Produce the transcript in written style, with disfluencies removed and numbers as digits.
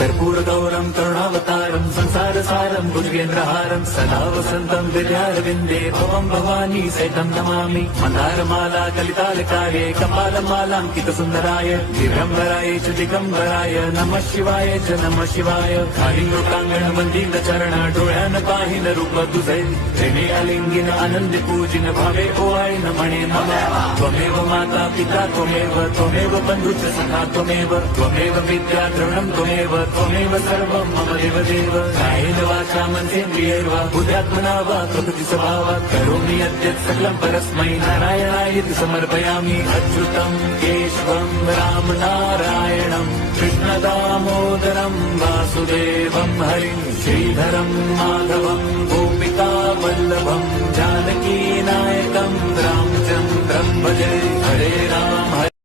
कर्पूरगौरं करुणावतारं संसारसारं भुजगेन्द्रहारं सदा वसन्तं विद्यारविन्दे भवं भवानी सहितं नमामि मन्दारमाला कलितालकारे कपालमालाङ्कितसुन्दराय दिगम्बराय च दिगम्बराय नमः शिवाय च नमः शिवाय कालिंगोकांगण मंदिर चरण डोळ्यान पाहिन रूप तुझे प्रेमे अलिंगिन आनंद पूजिन भावे ओवाळीन म्हणे मला त्वमेव माता पिता त्वमेव बंधुच सखा त्वमेव विद्या द्रवणं त्वमेव सर्वं मम देव कायेन वाचा मनसेन्द्रियैर्वा बुद्ध्यात्मना वा प्रकृति स्वभावात् करोमि यद्यत् सकलं परस्मै नारायणायेति समर्पयामि अच्युतं केशवं राम नारायणं कृष्णदामोदरं वासुदेवं हरिं श्रीधरं माधवं गोपिका वल्लभं जानकी नायकं रामचन्द्रं भजे हरे राम